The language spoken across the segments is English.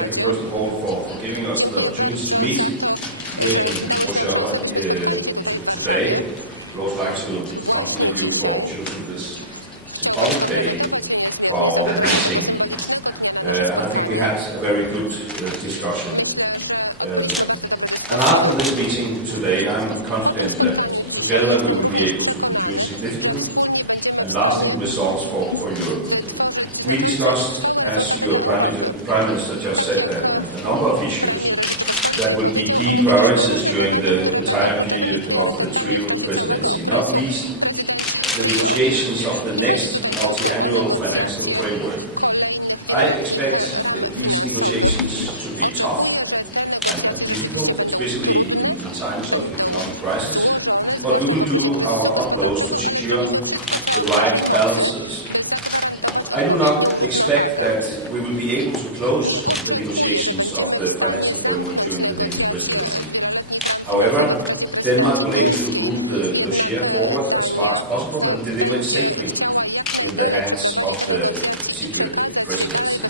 thank you first of all for giving us the opportunity to meet here in Warszawie today. I'd also like to compliment you for choosing this symbolic day for our meeting. I think we had a very good discussion. And after this meeting today, I'm confident that together we will be able to produce significant and lasting results for Europe. We discussed, as your Prime Minister just said, a number of issues that will be key priorities during the entire period of the Trio Prezydencji, not least the negotiations of the next multi-annual financial framework. I expect these negotiations to be tough and difficult, especially in times of economic crisis, but we will do our utmost to secure the right balances. I do not expect that we will be able to close the negotiations of the financial framework during the Danish presidency. However, Denmark will aim to move the dossier forward as far as possible and deliver it safely in the hands of the Cypryc presidency.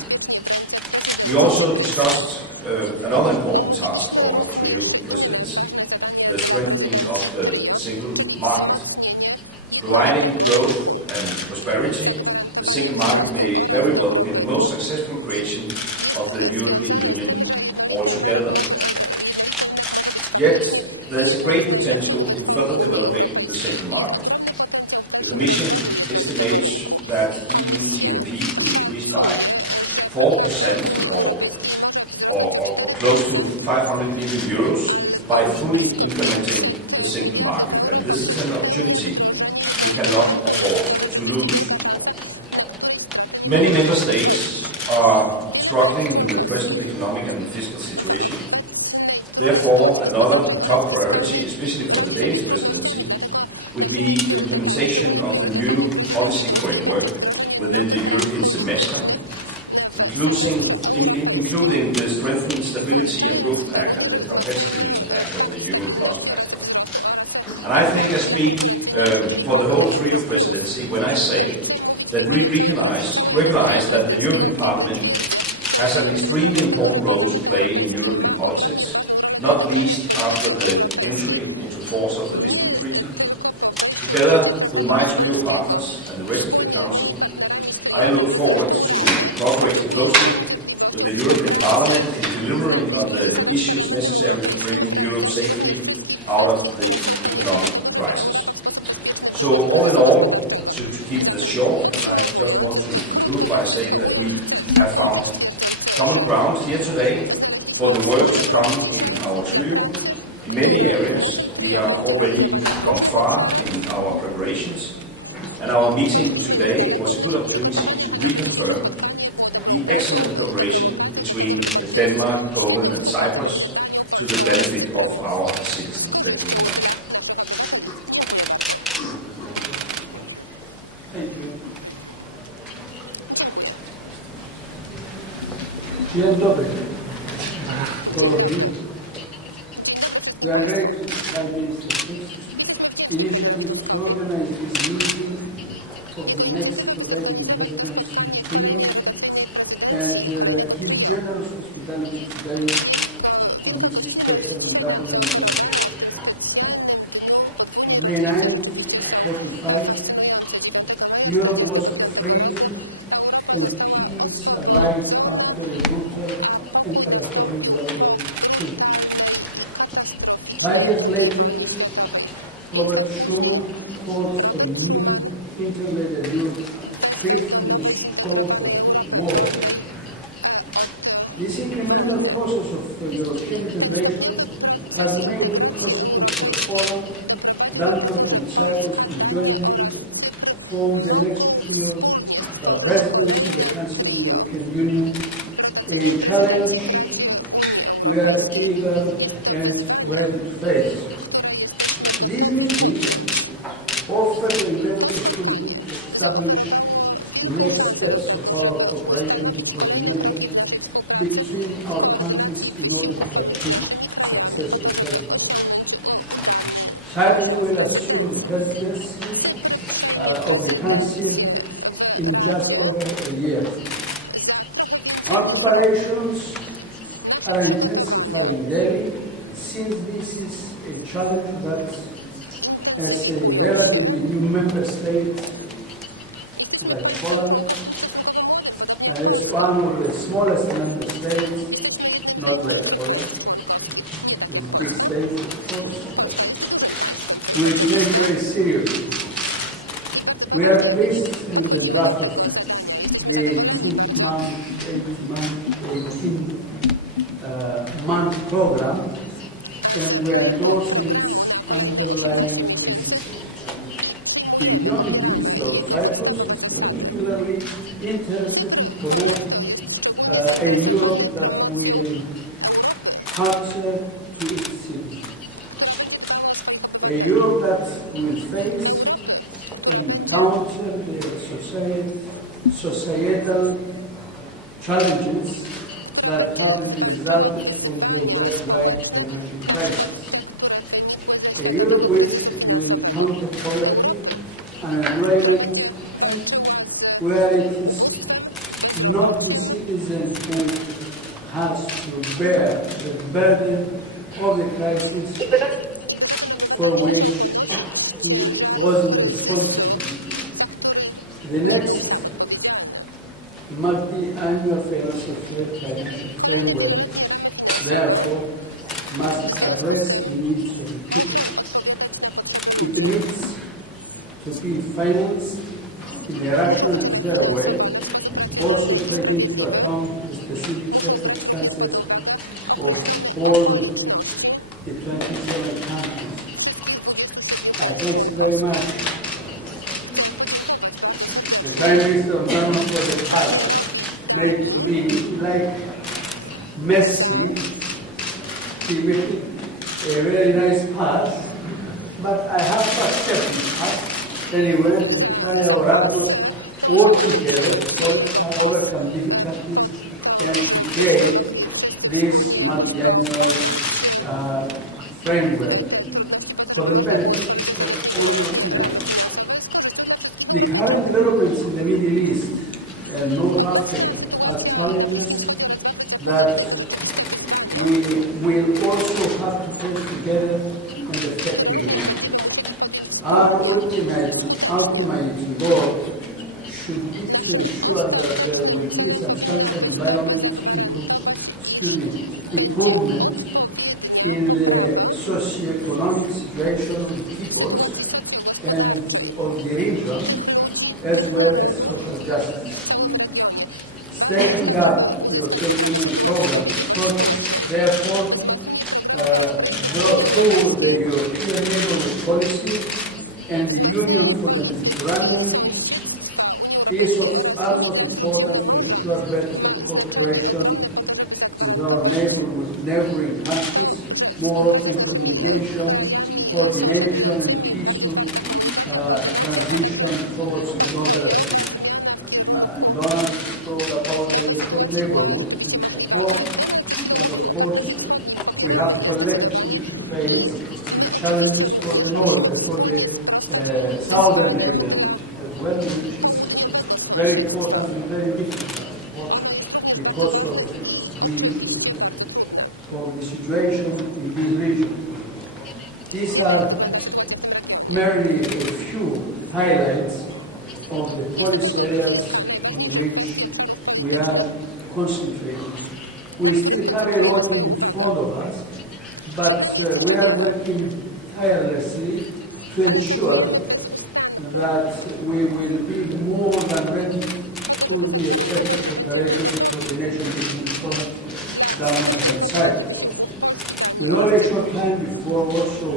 We also discussed another important task for our Trio presidency, the strengthening of the single market. Providing growth and prosperity, the single market may very well be the most successful creation of the European Union altogether. Yet, there is a great potential in further developing the single market. The Commission estimates that EU's GNP could increase by 4% or close to 500 million euros by fully implementing the single market, and this is an opportunity we cannot afford to lose. Many member states are struggling in the present economic and fiscal situation. Therefore, another top priority, especially for the Danish presidency, will be the implementation of the new policy framework within the European semester, including the strengthened Stability and Growth Pact and the Competitiveness Pact of the Euro Plus Pact. And I think I speak for the whole Trio presidency when I say that we recognize that the European Parliament has an extremely important role to play in European politics, not least after the entry into force of the Lisbon Treaty. Together with my Trio partners and the rest of the Council, I look forward to cooperating closely with the European Parliament in delivering on the issues necessary to bring Europe safely out of the economic crisis. So all in all, to keep this short, I just want to conclude by saying that we have found common ground here today for the work to come in our Trio. In many areas, we are already come far in our preparations, and our meeting today was a good opportunity to reconfirm the excellent cooperation between Denmark, Poland, and Cyprus to the benefit of our citizens. Thank you very much. Thank you. Dzień dobry. All of you. We are very Prime Minister initiative to organize this meeting of the next Presidential Presidency Trio and his generous hospitality today on this special government occasion. On May 9, 1945, Europe was free and peace arrived after a brutal and catastrophic World War II. 5 years later, Robert Schuman called for a new integrated Europe free from the scope of war. This incremental process of European integration has made it possible for Poland, Denmark, and Cyprus to join form the next trio presidency of the Council of the European Union, a challenge we are eager and ready to face. These meetings offer a great opportunity to establish the next steps of our cooperation and coordination between our countries in order to achieve successful presidency. Cyprus will assume the presidency of the Council in just over a year. Our preparations are intensifying daily, since this is a challenge that, as a relatively new member state like Poland, and as one of the smallest member states, not like Poland, a big state, of course, we take very seriously. We are pleased with the draft of the 18-month program, and we endorse its underlying principles. Beyond these, our fibers is particularly interested in promoting a Europe that will answer to its citizens. A Europe that will face and counter the societal challenges that have resulted from the worldwide financial crisis. A Europe which will counter poverty and unemployment, where it is not the citizen who has to bear the burden of the crisis for which he wasn't responsible. The next multi-annual financial framework, therefore, must address the needs of the people. It needs to be financed in a rational and fair way, also taking into account the specific circumstances of all the 27 countries. Thanks very much. The Prime Minister of Denmark for the past made to me like Messi. He made a very nice pass, but I have to accept this pass. Anyway, to try our utmost work together to overcome difficulties and to create this multi-annual framework for the benefit of all Europeans. The current developments in the Middle East and North Africa are challenges that we will also have to put together and effectively. Our ultimate goal should be to ensure that there will be a substantial environment improvement in the socio-economic situation of the peoples and of the region, as well as social justice. Stepping up the European program, therefore, through the European Neighbourhood Policy and the Union for the Mediterranean, is of utmost importance to ensure better cooperation with our neighboring countries, more communication, coordination, and peaceful transition towards democracy. Donald spoke about the neighborhood support, and of course, we have collectively to face the challenges for the north, for the southern neighborhood as well, which is very important and very difficult because of the situation in this region. These are merely a few highlights of the policy areas on which we are concentrating. We still have a lot in front of us, but we are working tirelessly to ensure that we will be more than ready to the effective preparation and coordination between Poland, Denmark, and Cyprus. With only a short time before also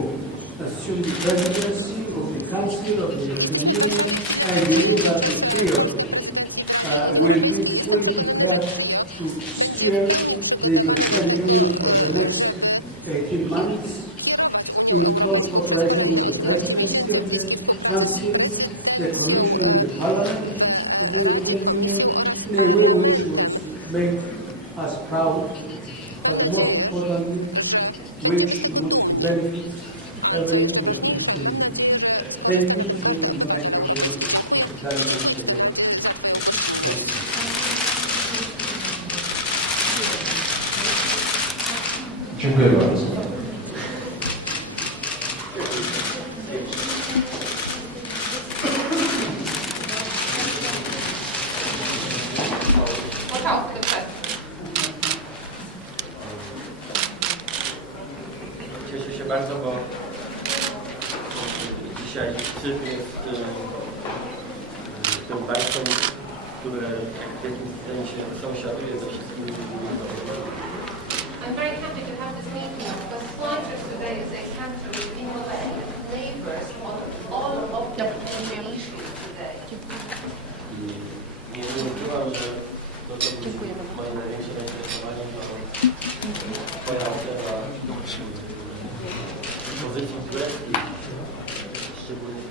assume the presidency of the Council of the European Union, I believe that the trio will be fully prepared to steer the European Union for the next 18 months in close cooperation with the presidency of the Council, the Commission, and the Parliament of the European Union, in a way which would make us proud, but most importantly, which would benefit every European. Thank you for inviting me for the time. Dziękuję bardzo. Cieszę się bardzo, bo dzisiaj Cypr jest tym państwem, które w jakimś sensie sąsiaduje ze wszystkimi I'm very happy to have this meeting because Cyprus today is a country with independent neighbours on all of the issues today. Nie uczułam, że to, co moje największe zainteresowanie, to Twoja ocena pozycji Królestwa, szczególnie